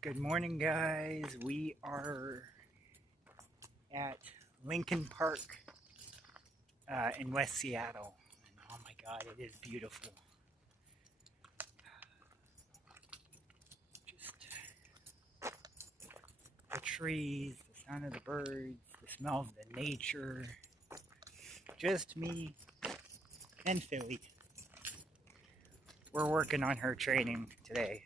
Good morning, guys. We are at Lincoln Park in West Seattle. And oh my God, it is beautiful. Just the trees, the sound of the birds, the smell of the nature. Just me and Philly. We're working on her training today.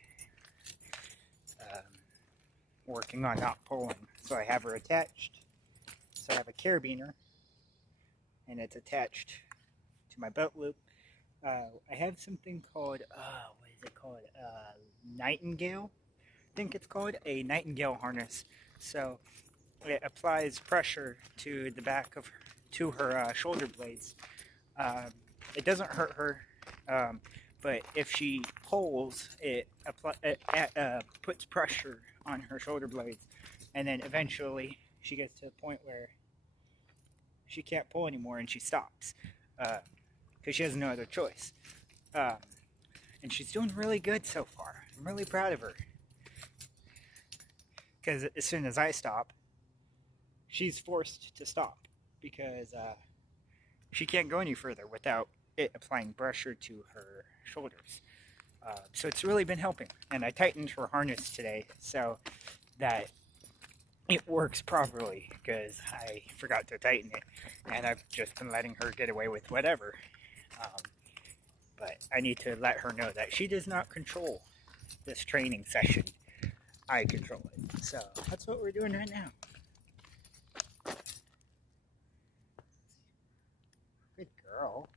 Working on not pulling. So I have her attached. So I have a carabiner and it's attached to my belt loop. I have something called, what is it called? Nightingale? I think it's called a Nightingale harness. So it applies pressure to the back of her shoulder blades. It doesn't hurt her, but if she pulls, it puts pressure on her shoulder blades, and then eventually she gets to the point where she can't pull anymore and she stops because she has no other choice. And she's doing really good so far. I'm really proud of her because as soon as I stop, she's forced to stop because she can't go any further without it applying pressure to her shoulders. So it's really been helping, and I tightened her harness today so that it works properly because I forgot to tighten it, and I've just been letting her get away with whatever. But I need to let her know that she does not control this training session. I control it. So that's what we're doing right now. Good girl.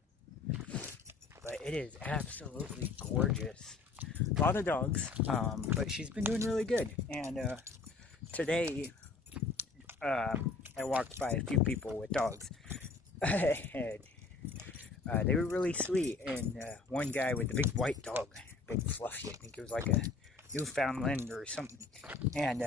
But it is absolutely gorgeous. A lot of dogs, but she's been doing really good. And today, I walked by a few people with dogs, and they were really sweet. And one guy with a big white dog, big fluffy, I think it was like a Newfoundland or something. And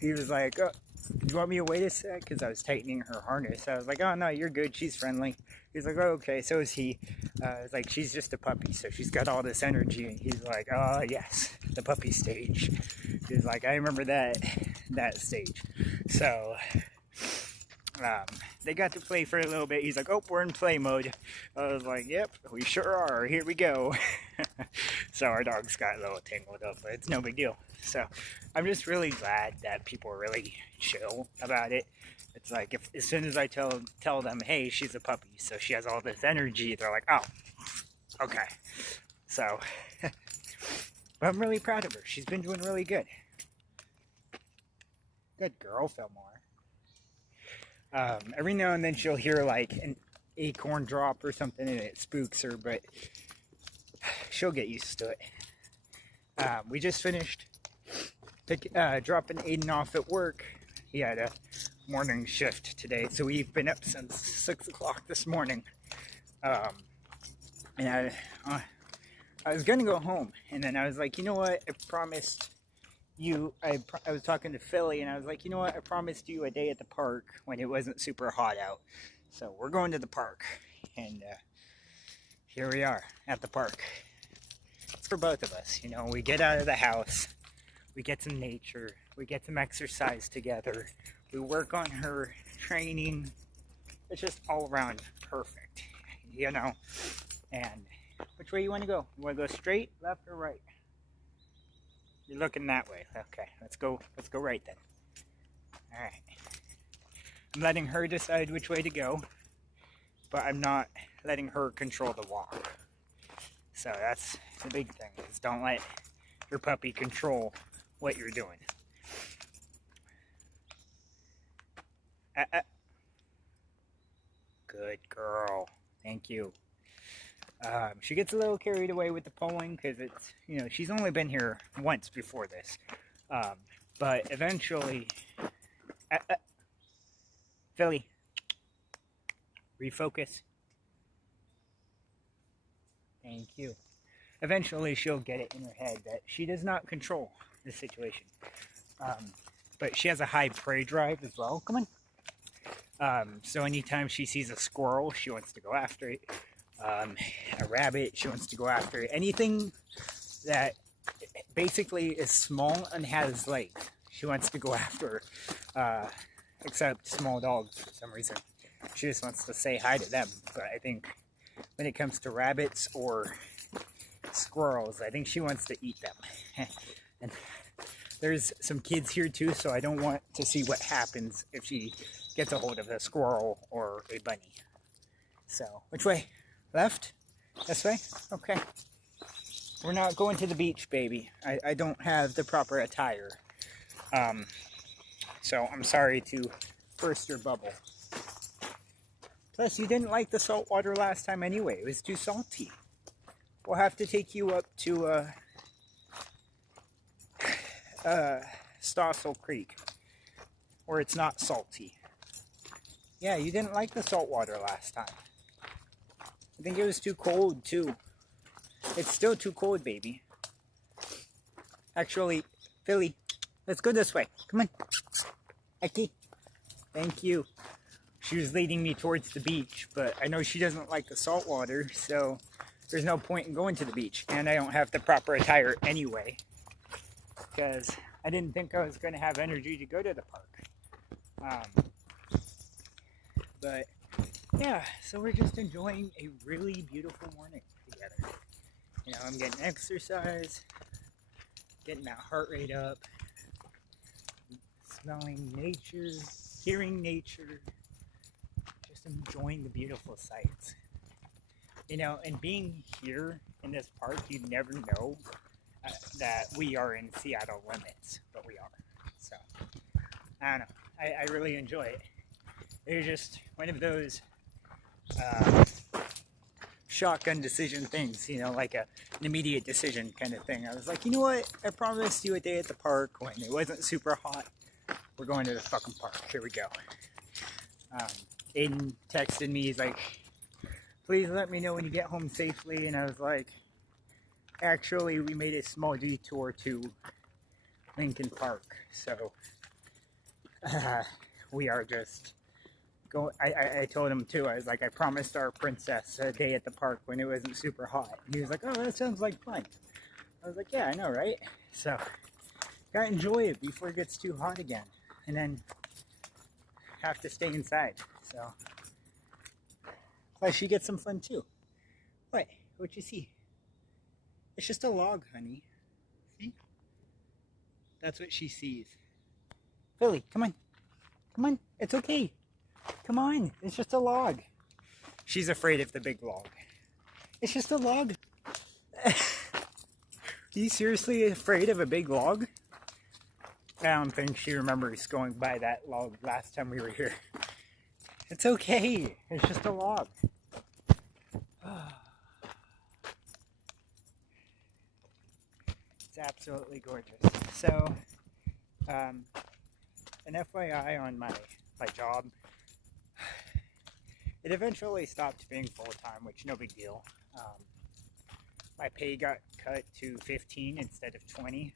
he was like, "Oh, do you want me to wait a sec?" Because I was tightening her harness. I was like, "Oh no, you're good. She's friendly." He's like, "Oh, okay." So is he. It's like, she's just a puppy, so she's got all this energy. And he's like, "Oh yes, the puppy stage." He's like, "I remember that stage." So they got to play for a little bit. He's like, "Oh, we're in play mode." I was like, "Yep, we sure are. Here we go." So our dogs got a little tangled up, but it's no big deal. So I'm just really glad that people are really chill about it. It's like, if as soon as I tell them, "Hey, she's a puppy, so she has all this energy," they're like, "Oh, okay." So but I'm really proud of her. She's been doing really good. Good girl, Fillmore. Every now and then she'll hear like an acorn drop or something and it spooks her, but she'll get used to it. We just finished dropping Aiden off at work. He had a morning shift today, so we've been up since 6 o'clock this morning. And I was gonna go home, and then I was like, you know what? I promised you. I was talking to Philly, and I was like, you know what? I promised you a day at the park when it wasn't super hot out. So we're going to the park, and here we are at the park. It's for both of us, you know. We get out of the house, we get some nature, we get some exercise together, we work on her training. It's just all around perfect, you know. And which way you want to go? You want to go straight, left, or right? You're looking that way. Okay, let's go right then. All right. I'm letting her decide which way to go, but I'm not letting her control the walk. So that's the big thing, is don't let your puppy control what you're doing. Good girl. Thank you. She gets a little carried away with the pulling because it's, you know, she's only been here once before this. But eventually, Philly, refocus. Thank you. Eventually she'll get it in her head that she does not control the situation. But she has a high prey drive as well. Come on. So anytime she sees a squirrel, she wants to go after it. A rabbit, she wants to go after it. Anything that basically is small and has legs. She wants to go after, except small dogs for some reason. She just wants to say hi to them. But I think when it comes to rabbits or squirrels, I think she wants to eat them. And there's some kids here too, so I don't want to see what happens if she gets a hold of a squirrel or a bunny. So, which way? Left? This way? Okay. We're not going to the beach, baby. I don't have the proper attire. So I'm sorry to burst your bubble. Plus, you didn't like the salt water last time anyway. It was too salty. We'll have to take you up to Stossel Creek, where it's not salty. Yeah, you didn't like the salt water last time. I think it was too cold, too. It's still too cold, baby. Actually, Philly, let's go this way. Come on. Eki. Thank you. She was leading me towards the beach, but I know she doesn't like the salt water, so there's no point in going to the beach. And I don't have the proper attire anyway, because I didn't think I was going to have energy to go to the park. But yeah, so we're just enjoying a really beautiful morning together. You know, I'm getting exercise, getting that heart rate up, smelling nature, hearing nature, just enjoying the beautiful sights. You know, and being here in this park, you never know that we are in Seattle limits, but we are. So, I don't know. I really enjoy it. It's just one of those shotgun decision things, you know, like an immediate decision kind of thing. I was like, you know what? I promised you a day at the park when it wasn't super hot. We're going to the fucking park. Here we go. Aiden texted me. He's like, please let me know when you get home safely. And I was like, actually, we made a small detour to Lincoln Park. So we are just going. I told him too. I was like, I promised our princess a day at the park when it wasn't super hot. And he was like, oh, that sounds like fun. I was like, yeah, I know, right? So gotta enjoy it before it gets too hot again. And then have to stay inside. So plus you get some fun too. What'd you see? It's just a log, honey. See? That's what she sees. Philly, come on. Come on. It's okay. Come on. It's just a log. She's afraid of the big log. It's just a log. Are you seriously afraid of a big log? I don't think she remembers going by that log last time we were here. It's okay. It's just a log. It's absolutely gorgeous. So, an FYI on my job, it eventually stopped being full-time, which no big deal. My pay got cut to 15 instead of 20.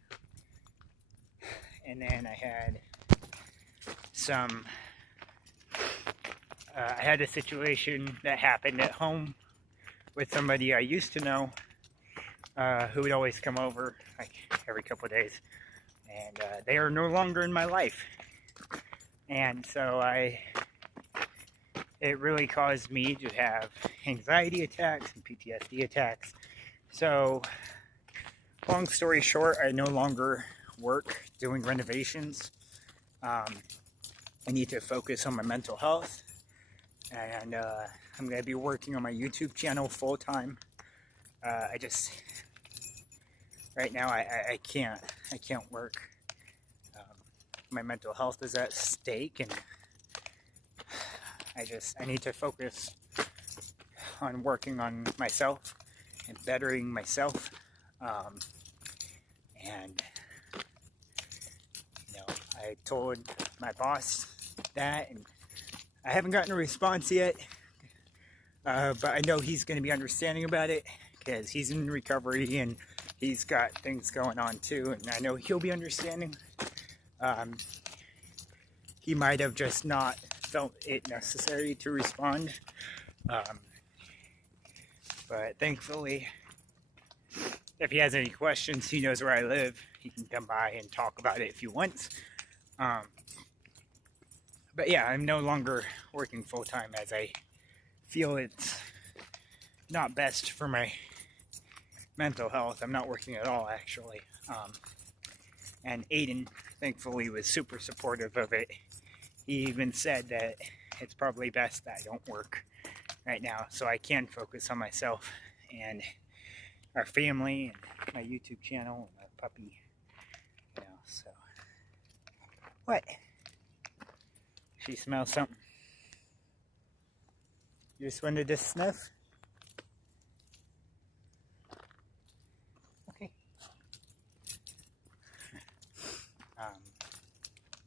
And then I had I had a situation that happened at home with somebody I used to know, who would always come over like every couple of days, and they are no longer in my life. And so it really caused me to have anxiety attacks and PTSD attacks. So long story short, I no longer work doing renovations. I need to focus on my mental health, and I'm going to be working on my YouTube channel full time. Right now I can't work. My mental health is at stake, and I need to focus on working on myself and bettering myself. And I told my boss that, and I haven't gotten a response yet, but I know he's going to be understanding about it because he's in recovery and he's got things going on too, and I know he'll be understanding. He might have just not felt it necessary to respond, but thankfully if he has any questions, he knows where I live. He can come by and talk about it if he wants. But yeah, I'm no longer working full-time as I feel it's not best for my mental health. I'm not working at all, actually. And Aiden, thankfully, was super supportive of it. He even said that it's probably best that I don't work right now so I can focus on myself and our family and my YouTube channel and our puppy. You know, so. What? She smells something. You just wanted to sniff? Okay.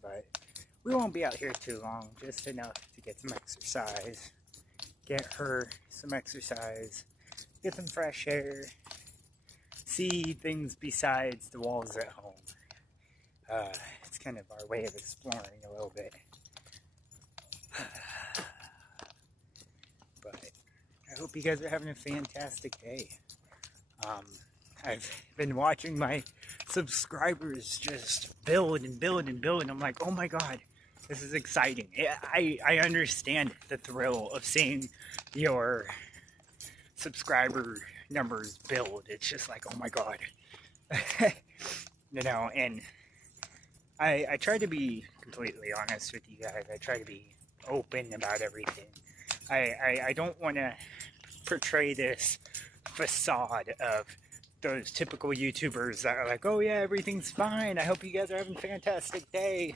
But we won't be out here too long, just enough to get some exercise, get her some exercise, get some fresh air, see things besides the walls at home. It's kind of our way of exploring a little bit. But I hope you guys are having a fantastic day. I've been watching my subscribers just build and build and build, and I'm like, oh my god, this is exciting. I understand the thrill of seeing your subscriber numbers build. It's just like, oh my god. You know, and I try to be completely honest with you guys. I try to be open about everything. I don't want to portray this facade of those typical YouTubers that are like, oh yeah, everything's fine, I hope you guys are having a fantastic day,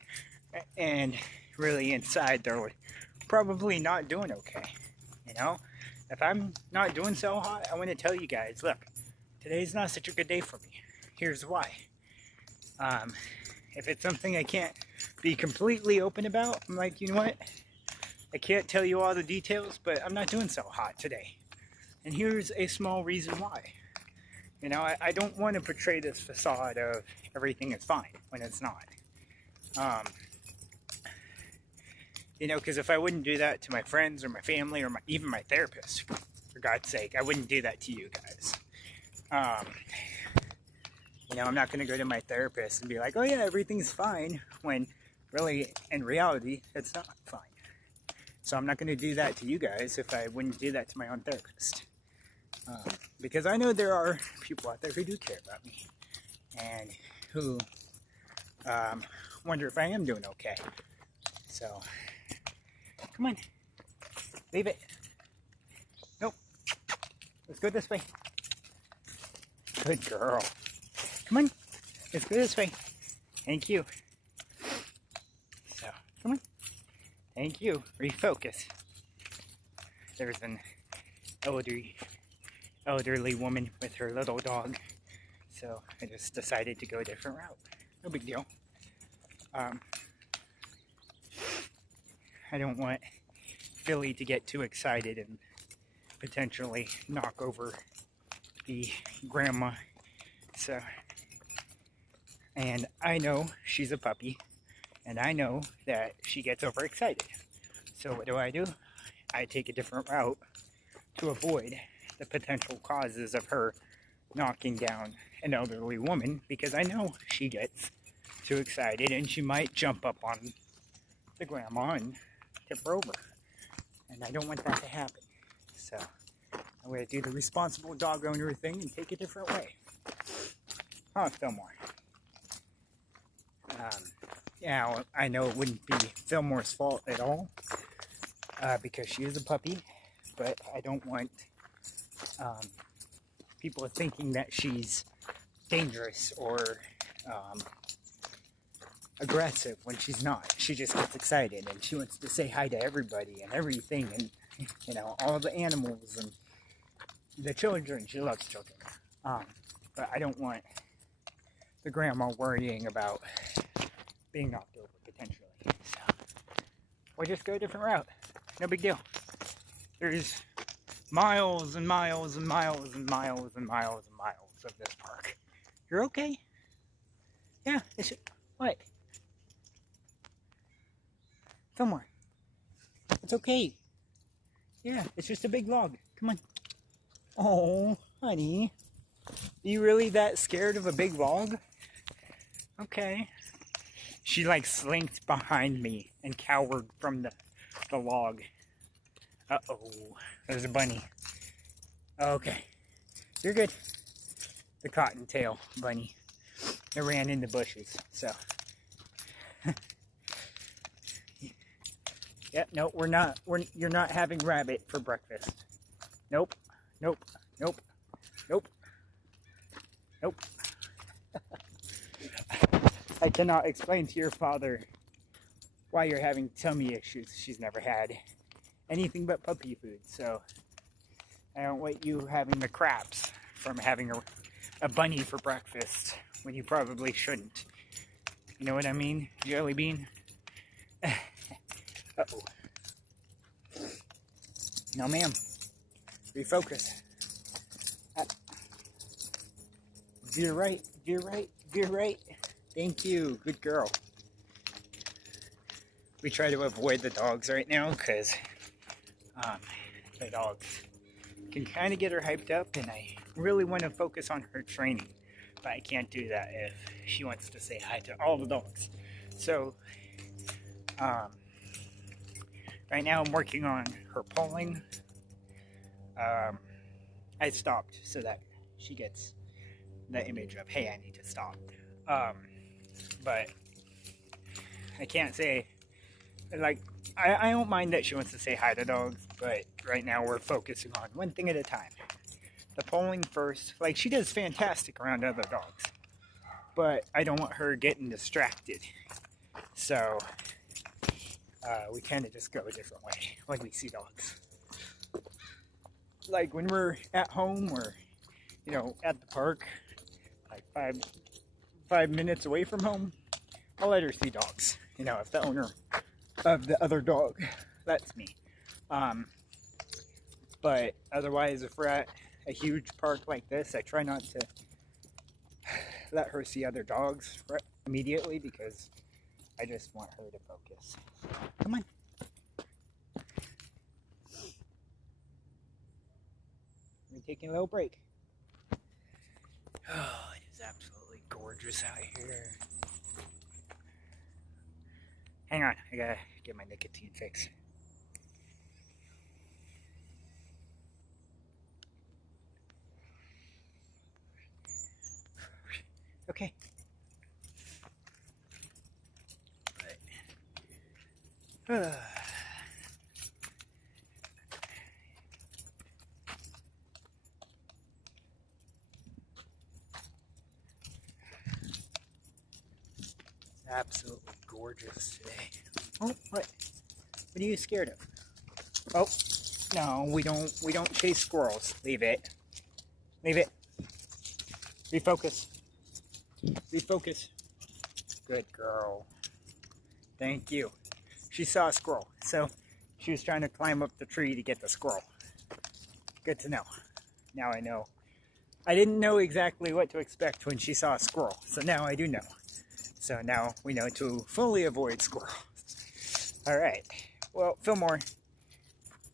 and really inside they're probably not doing okay. You know, if I'm not doing so hot, I want to tell you guys, look, today's not such a good day for me. Here's why. If it's something I can't be completely open about, I'm like, you know what, I can't tell you all the details, but I'm not doing so hot today. And here's a small reason why. You know, I don't want to portray this facade of everything is fine when it's not. You know, because if I wouldn't do that to my friends or my family or even my therapist, for God's sake, I wouldn't do that to you guys. You know, I'm not going to go to my therapist and be like, oh yeah, everything's fine, when really, in reality, it's not fine. So I'm not going to do that to you guys if I wouldn't do that to my own therapist. Because I know there are people out there who do care about me and who wonder if I am doing okay. So, come on, leave it. Nope, let's go this way. Good girl. Come on, let's go this way. Thank you. So, come on. Thank you. Refocus. There's an elderly woman with her little dog, so I just decided to go a different route. No big deal. I don't want Philly to get too excited and potentially knock over the grandma. So, and I know she's a puppy, and I know that she gets overexcited. So what do? I take a different route to avoid the potential causes of her knocking down an elderly woman, because I know she gets too excited and she might jump up on the grandma and tip her over. And I don't want that to happen. So I'm going to do the responsible dog owner thing and take a different way. Huh, Fillmore? Yeah, I know it wouldn't be Fillmore's fault at all, because she is a puppy, but I don't want people thinking that she's dangerous or aggressive when she's not. She just gets excited and she wants to say hi to everybody and everything, and you know, all the animals and the children. She loves children, but I don't want the grandma worrying about being knocked over potentially. So we'll just go a different route. No big deal. There's miles and miles and miles and miles and miles and miles of this park. You're okay? Yeah, it's what? Somewhere. It's okay. Yeah, it's just a big log. Come on. Oh, honey. You really that scared of a big log? Okay. She like slinked behind me and cowered from the log. Uh-oh. There's a bunny. Okay. You're good. The cottontail bunny. It ran in the bushes, so. Yep, no, you're not having rabbit for breakfast. Nope, nope, nope, nope, nope. I cannot explain to your father why you're having tummy issues. She's never had anything but puppy food, so I don't want you having the craps from having a bunny for breakfast when you probably shouldn't. You know what I mean, Jelly Bean? Uh-oh. No, ma'am. Refocus. Veer right, veer right, veer right. Thank you. Good girl. We try to avoid the dogs right now because the dogs can kind of get her hyped up, and I really want to focus on her training. But I can't do that if she wants to say hi to all the dogs. So, right now I'm working on her pulling. I stopped so that she gets the image of, hey, I need to stop. But I can't say, like, I don't mind that she wants to say hi to dogs, but right now we're focusing on one thing at a time. The pulling first. Like, she does fantastic around other dogs, but I don't want her getting distracted. So, we kind of just go a different way when we see dogs. Like when we're at home or, you know, at the park, like five minutes away from home, I'll let her see dogs. You know, if the owner of the other dog lets me. But otherwise, if we're at a huge park like this, I try not to let her see other dogs immediately because I just want her to focus. Come on. We're taking a little break. Oh, it is absolutely gorgeous out here. Hang on, I gotta get my nicotine fix. Okay. Right. Absolutely gorgeous today. Oh, what are you scared of? Oh, no, we don't chase squirrels. Leave it. Leave it. Refocus. Refocus. Good girl. Thank you. She saw a squirrel, so she was trying to climb up the tree to get the squirrel. Good to know. Now I know. I didn't know exactly what to expect when she saw a squirrel, so now I do know. So now we know to fully avoid squirrels. Alright, well, Fillmore,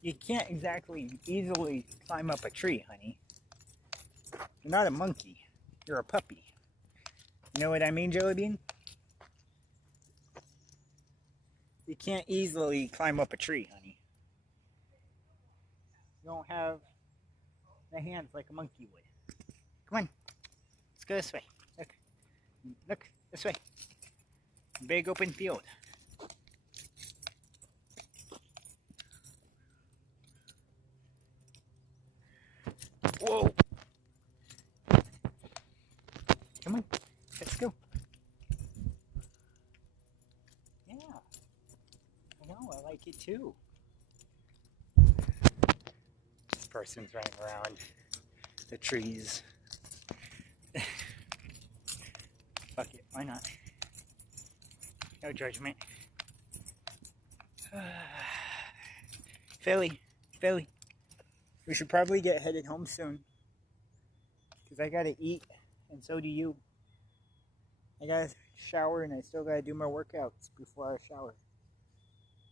you can't exactly easily climb up a tree, honey. You're not a monkey. You're a puppy. You know what I mean, Jelly Bean? You can't easily climb up a tree, honey. You don't have the hands like a monkey would. Come on. Let's go this way. Look. Look. This way. Big open field. Whoa. Come on. Let's go. Yeah. I know. I like it too. This person's running around the trees. Fuck it. Why not? No judgment. Philly, we should probably get headed home soon. Because I gotta eat, and so do you. I gotta shower, and I still gotta do my workouts before I shower.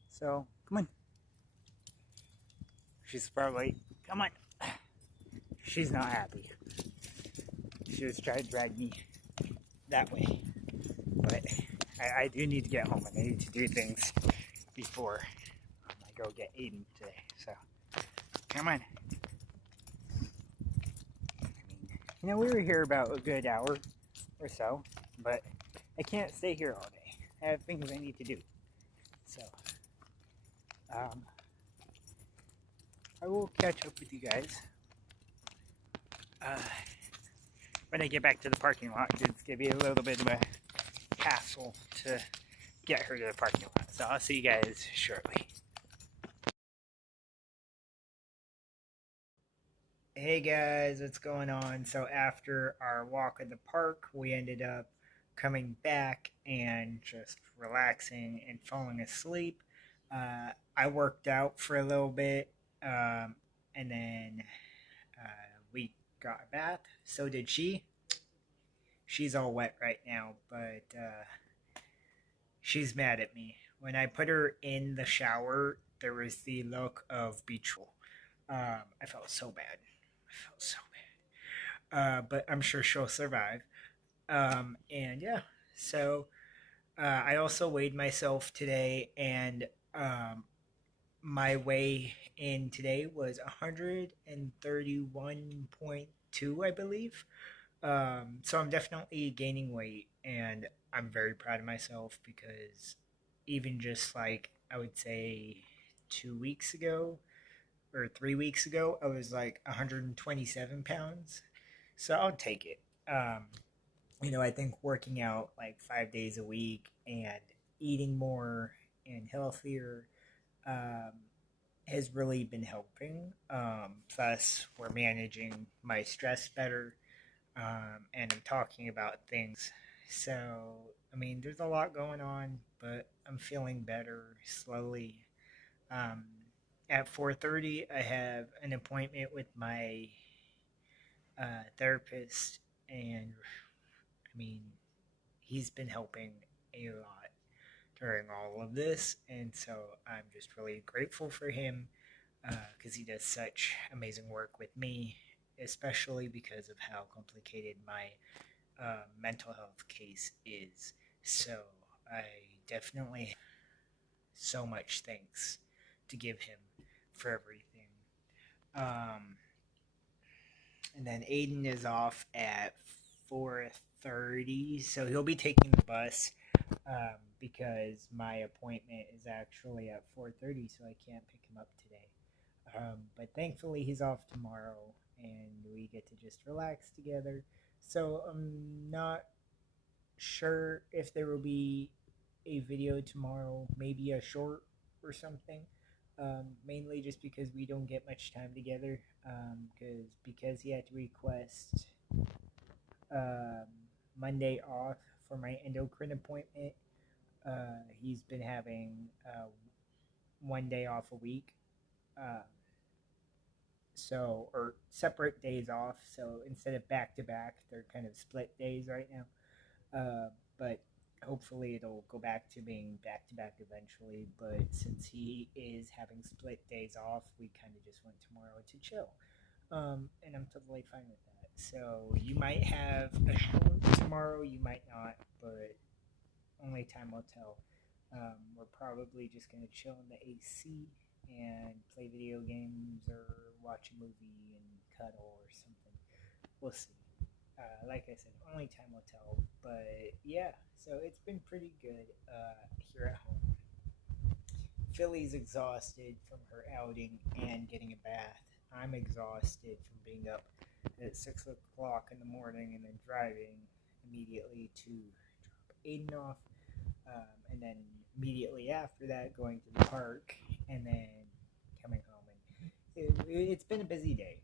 So, come on. She's probably, come on. She's not happy. She was trying to drag me that way. But I do need to get home and I need to do things before I go get Aiden today. So, come on. We were here about a good hour or so, but I can't stay here all day. I have things I need to do. So, I will catch up with you guys when I get back to the parking lot. It's going to be a little bit of a hassle to get her to the parking lot. So I'll see you guys shortly. Hey guys, what's going on? So after our walk in the park, we ended up coming back and just relaxing and falling asleep. I worked out for a little bit, and then we got a bath. So did she. She's all wet right now, but she's mad at me. When I put her in the shower, there was the look of betrayal. I felt so bad. But I'm sure she'll survive. And yeah, so I also weighed myself today, and my weigh in today was 131.2, I believe. So I'm definitely gaining weight, and I'm very proud of myself because even just like I would say 2 weeks ago or 3 weeks ago, I was like 127 pounds. So I'll take it. I think working out like 5 days a week and eating more and healthier um, has really been helping. Plus, we're managing my stress better, and I'm talking about things. So, there's a lot going on, but I'm feeling better slowly. Um, at 4:30, I have an appointment with my therapist, and he's been helping a lot during all of this, and so I'm just really grateful for him because he does such amazing work with me, especially because of how complicated my mental health case is. So I definitely have so much thanks to give him for everything. Um, and then Aiden is off at 4:30, so he'll be taking the bus because my appointment is actually at 4:30, so I can't pick him up today. But thankfully, he's off tomorrow, and we get to just relax together. So I'm not sure if there will be a video tomorrow, maybe a short or something. Mainly just because we don't get much time together. Because he had to request um, Monday off for my endocrine appointment. He's been having 1 day off a week. Uh, or separate days off. So instead of back to back, they're kind of split days right now. But hopefully it'll go back to being back to back eventually. But since he is having split days off, we kind of just went tomorrow to chill. And I'm totally fine with that. So you might have a short tomorrow, you might not, but only time will tell. We're probably just going to chill in the AC and play video games or watch a movie and cuddle or something. We'll see. Like I said, only time will tell. But yeah, so it's been pretty good here at home. Philly's exhausted from her outing and getting a bath. I'm exhausted from being up at 6 o'clock in the morning and then driving immediately to drop Aiden off. And then immediately after that, going to the park and then coming home. And it's been a busy day,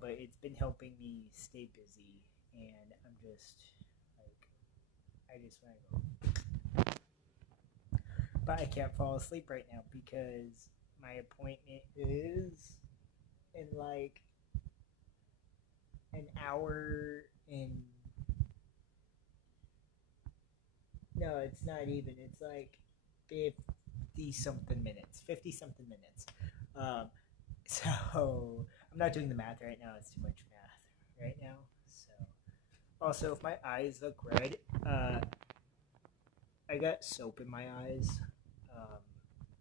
but it's been helping me stay busy. And I'm just like, I just want to go home. But I can't fall asleep right now because my appointment is in like an hour and no, it's not even. It's like 50 something minutes. So I'm not doing the math right now. It's too much math right now. So Also, if my eyes look red, I got soap in my eyes, um,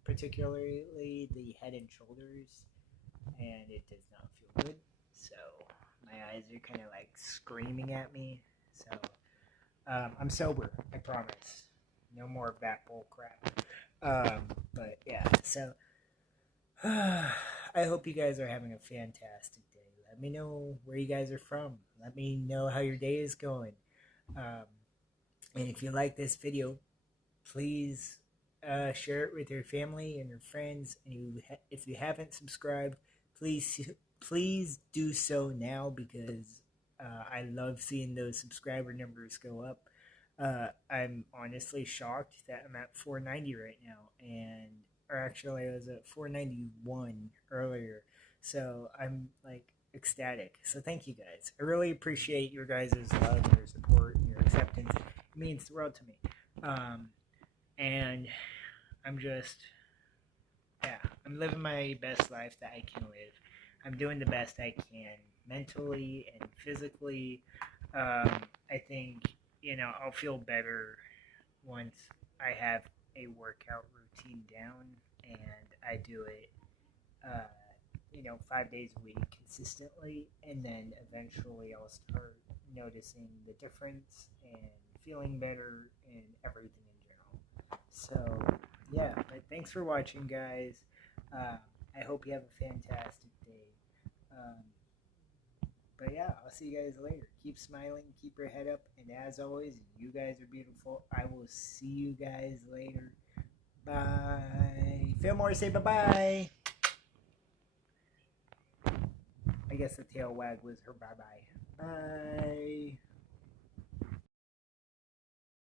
particularly the head and shoulders, and it does not feel good. So my eyes are kind of like screaming at me. So I'm sober, I promise. No more of that bull crap. But yeah, so I hope you guys are having a fantastic day. Let me know where you guys are from. Let me know how your day is going. Um, and if you like this video, please share it with your family and your friends. And if you haven't subscribed, please do so now, because I love seeing those subscriber numbers go up. I'm honestly shocked that I'm at 490 right now, or actually I was at 491 earlier. So I'm like ecstatic. So thank you guys. I really appreciate your guys' love, your support, and your acceptance. It means the world to me. And I'm just, yeah, I'm living my best life that I can live. I'm doing the best I can mentally and physically. I think, I'll feel better once I have a workout routine down and I do it, 5 days a week consistently. And then eventually I'll start noticing the difference and feeling better and everything in general. So, yeah, but thanks for watching, guys. I hope you have a fantastic day. Um, but yeah, I'll see you guys later. Keep smiling, keep your head up, and as always, you guys are beautiful. I will see you guys later. Bye. Fillmore, say bye-bye. I guess the tail wag was her bye-bye. Bye.